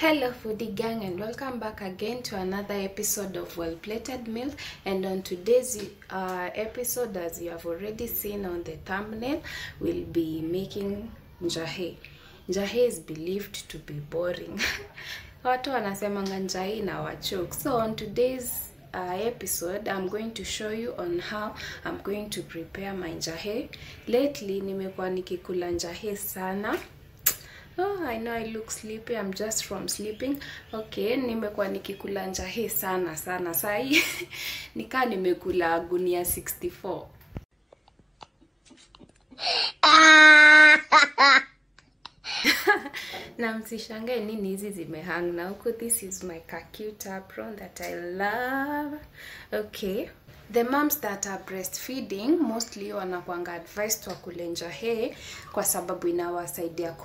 Hello foodie gang, and welcome back again to another episode of Well Plated Meals. And on today's episode, as you have already seen on the thumbnail, we'll be making njahe. Njahe is believed to be boring. Watu wanasemanga njahe inawachoke. So on today's episode, I'm going to show you on how I'm going to prepare my njahe. Lately nimekuwa nikikula njahe sana. Oh, I know I look sleepy. I'm just from sleeping. Okay, nimekuwa nikikula njahe sana. Sai nika nimekula gunia 64. Na msishangae nini hizi zimehang na huko. This is my cute apron that I love. Okay. The moms that are breastfeeding mostly wanakuanga advised wakule njahe kwa sababu inawasaidia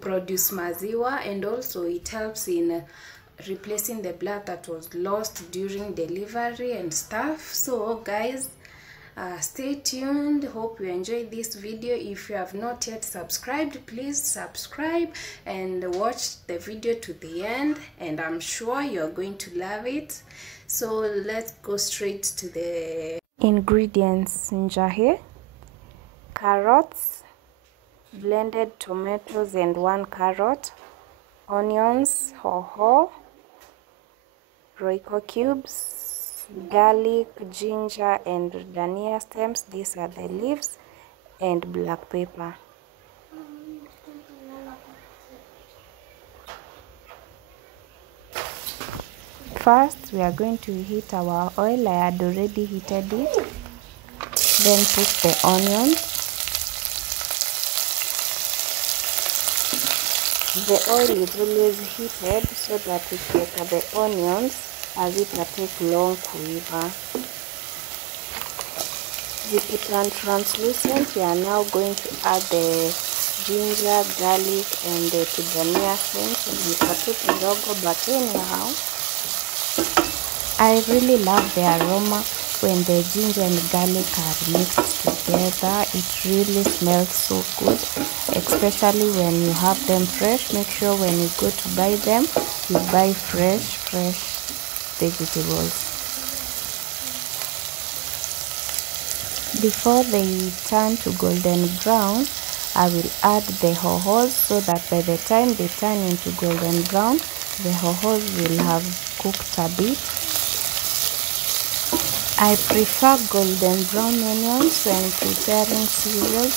produce maziwa, and also it helps in replacing the blood that was lost during delivery and stuff. So guys, stay tuned. Hope you enjoyed this video. If you have not yet subscribed, please subscribe and watch the video to the end, and I'm sure you're going to love it. So let's go straight to the ingredients. Njahe, carrots, blended tomatoes and 1 carrot, onions, hoho, royco cubes, garlic, ginger and dania stems, these are the leaves, and black pepper. First, we are going to heat our oil. I had already heated it. Then put the onions. The oil is always heated so that we get the onions, as it will take long kuiva. If it turns translucent, we are now going to add the ginger, garlic and the dania stems. But anyhow, I really love the aroma when the ginger and garlic are mixed together. It really smells so good, especially when you have them fresh. Make sure when you go to buy them, you buy fresh vegetables. Before they turn to golden brown, I will add the hohos so that by the time they turn into golden brown, the hohos will have cooked a bit. I prefer golden brown onions when preparing cereals.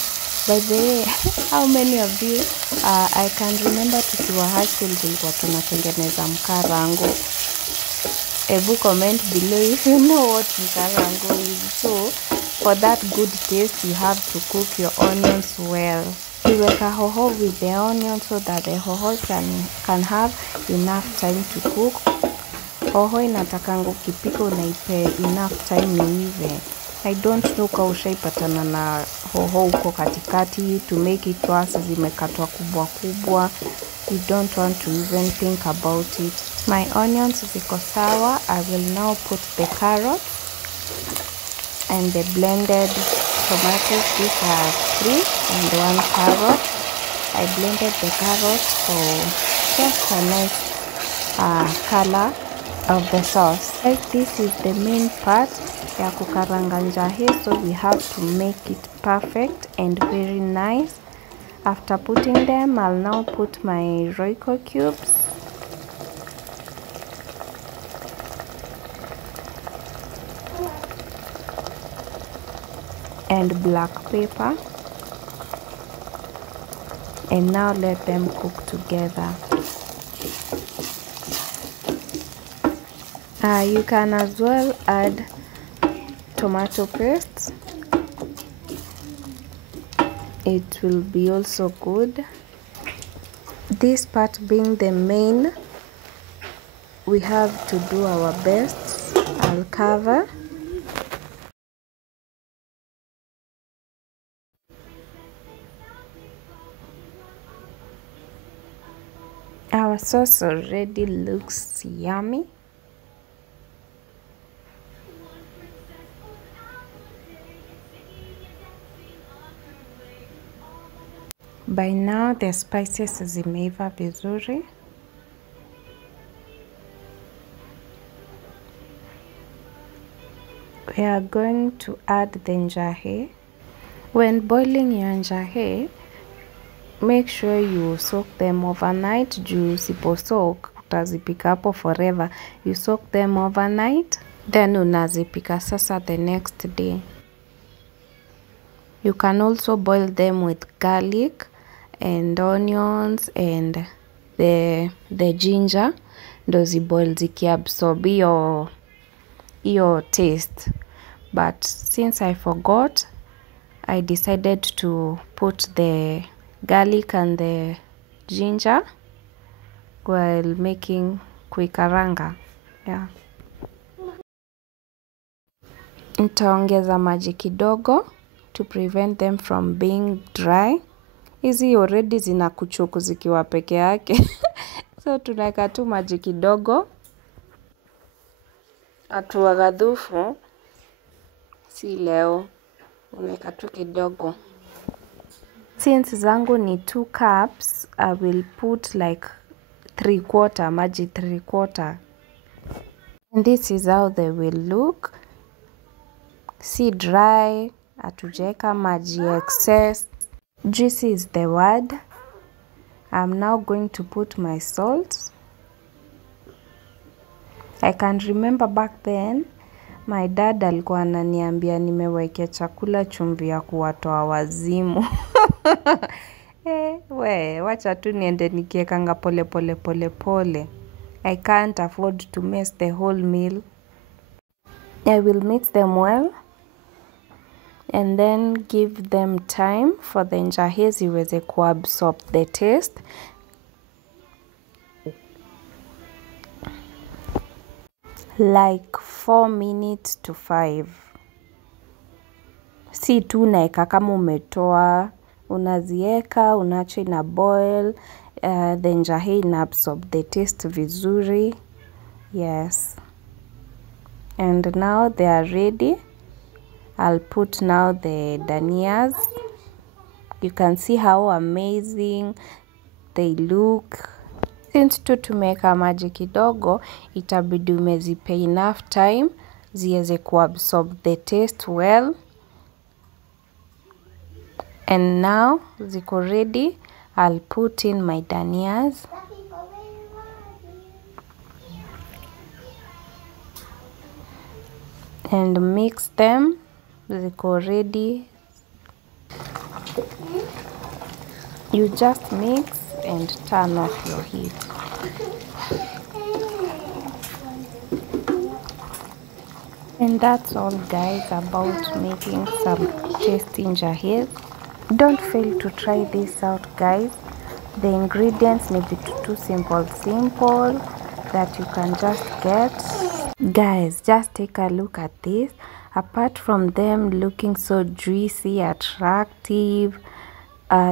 By the way, how many of you, I can remember tukiwa high school tulikuwa tunatengeneza mkarango. Ebu comment below if you know what mkarango is. So, for that good taste, you have to cook your onions well. Iweka hoho with the onions so that the hoho can have enough time to cook. Hoho inatakanga ukipika unaipe enough time iive. I don't know kama ushaipatana na hoho uko katikati, to make it worse zimekatwa kubwa. You don't want to even think about it. My onions ziko sawa. I will now put the carrots and the blended tomatoes. These are 3 and 1 carrot. I blended the carrots for just a nice color of the sauce. Like, this is the main part ya kukaranga njahe, so we have to make it perfect and very nice. After putting them, I'll now put my royco cubes, and black pepper, and now let them cook together. You can as well add tomato paste. It will be also good. This part being the main, we have to do our best. I'll cover. Our sauce already looks yummy. By now the spices zimeiva vizuri. We are going to add the njahe. When boiling your njahe, make sure you soak them overnight. Juu usipo soak utazipika hapo forever. You soak them overnight, then unazipika sasa the next day. You can also boil them with garlic and onions and the ginger. Ndo ziboil zikiabsorb iyo taste. But since I forgot, I decided to put the garlic and the ginger while making kuikaranga. Yeah. Nitaongeza maji kidogo to prevent them from being dry. Hizi already zina kuchuku zikiwa peke yake. So tunaweka tu maji kidogo. Atuwagadhufu si leo. Unaweka tu kidogo. Since zangu ni 2 cups, I will put like 3/4, maji 3/4. And this is how they will look. Si dry, atujeka maji excess. Juicy is the word. I'm now going to put my salt. I can remember back then, my dad alikuwa ananiambia nimewekea chakula chumvi ya kuwatoa wazimu. Wacha tu niende nikiekanga pole pole pole pole. I can't afford to mess the whole meal. I will mix them well and then give them time for the njahe ziweze kuabsorb the taste. Like 4 minutes to 5. Si tu naeka kama umetoa, unazieka, unacho ina boil, the njahe ina absorb the taste vizuri. Yes. And now they are ready. I'll put now the danias. You can see how amazing they look. Since tu tumeka maji kidogo, itabidi umezipe enough time ziweze kuabsorb the taste well. And now ziko ready. I'll put in my danias. And mix them. Ziko ready. You just mix and turn off your heat. And that's all, guys, about making some tasty njahe. Don't fail to try this out, guys. The ingredients need to be too simple that you can just get. Guys, just take a look at this. Apart from them looking so juicy, attractive,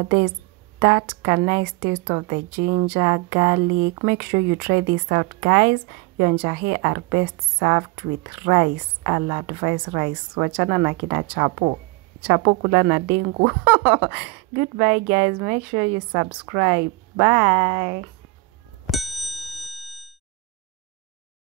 there's that nice taste of the ginger, garlic. Make sure you try this out, guys. Your njahe are best served with rice. I'll advise rice. Wachana na kina chapo. Chapo kula na dengu. Goodbye, guys. Make sure you subscribe. Bye.